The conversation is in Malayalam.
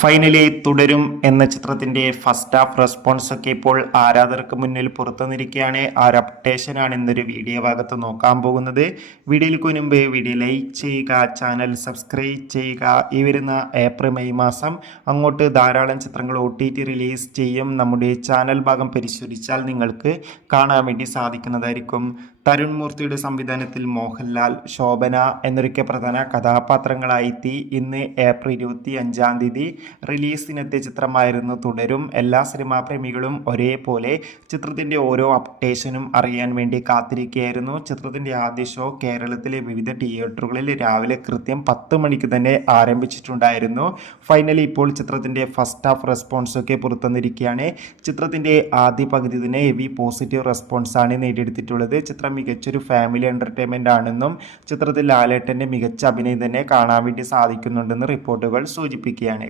ഫൈനലി തുടരും എന്ന ചിത്രത്തിന്റെ ഫസ്റ്റ് ഹാഫ് റെസ്പോൺസ് ഒക്കെ ഇപ്പോൾ ആരാധകർക്ക് മുന്നിൽ പുറത്തുനിന്നിരിക്കുകയാണ്. ആ ഒരു അപ്ഡേഷനാണ് ഇന്നൊരു വീഡിയോ ഭാഗത്ത് നോക്കാൻ പോകുന്നത്. വീഡിയോയിലേക്ക് മുൻപ് വീഡിയോ ലൈക്ക് ചെയ്യുക, ചാനൽ സബ്സ്ക്രൈബ് ചെയ്യുക. ഈ വരുന്ന ഏപ്രിൽ മെയ് മാസം അങ്ങോട്ട് ധാരാളം ചിത്രങ്ങൾ OTT റിലീസ് ചെയ്യും. നമ്മുടെ ചാനൽ ഭാഗം പരിശോധിച്ചാൽ നിങ്ങൾക്ക് കാണാൻ വേണ്ടി സാധിക്കുന്നതായിരിക്കും. തരുൺ മൂർത്തിയുടെ സംവിധാനത്തിൽ മോഹൻലാൽ, ശോഭന എന്നൊക്കെ പ്രധാന കഥാപാത്രങ്ങളായെത്തി ഇന്ന് ഏപ്രിൽ 25 റിലീസിനെത്തിയ ചിത്രമായിരുന്നു തുടരും. എല്ലാ സിനിമാ പ്രേമികളും ഒരേപോലെ ചിത്രത്തിൻ്റെ ഓരോ അപ്ഡേഷനും അറിയാൻ വേണ്ടി കാത്തിരിക്കുകയായിരുന്നു. ചിത്രത്തിൻ്റെ ആദ്യ ഷോ കേരളത്തിലെ വിവിധ തിയേറ്ററുകളിൽ രാവിലെ കൃത്യം 10 മണിക്ക് തന്നെ ആരംഭിച്ചിട്ടുണ്ടായിരുന്നു. ഫൈനലി ഇപ്പോൾ ചിത്രത്തിൻ്റെ ഫസ്റ്റ് ഹാഫ് റെസ്പോൺസ് ഒക്കെ പുറത്തുവന്നിരിക്കുകയാണ്. ചിത്രത്തിൻ്റെ ആദ്യ പകുതി തന്നെ ഹെവി പോസിറ്റീവ് റെസ്പോൺസാണ് നേടിയെടുത്തിട്ടുള്ളത്. ചിത്രം മികച്ചൊരു ഫാമിലി എൻ്റർടൈൻമെൻ്റ് ആണെന്നും ചിത്രത്തിൽ ലാലേട്ടൻ്റെ മികച്ച അഭിനയം തന്നെ കാണാൻ വേണ്ടി സാധിക്കുന്നുണ്ടെന്ന് റിപ്പോർട്ടുകൾ സൂചിപ്പിക്കുകയാണ്.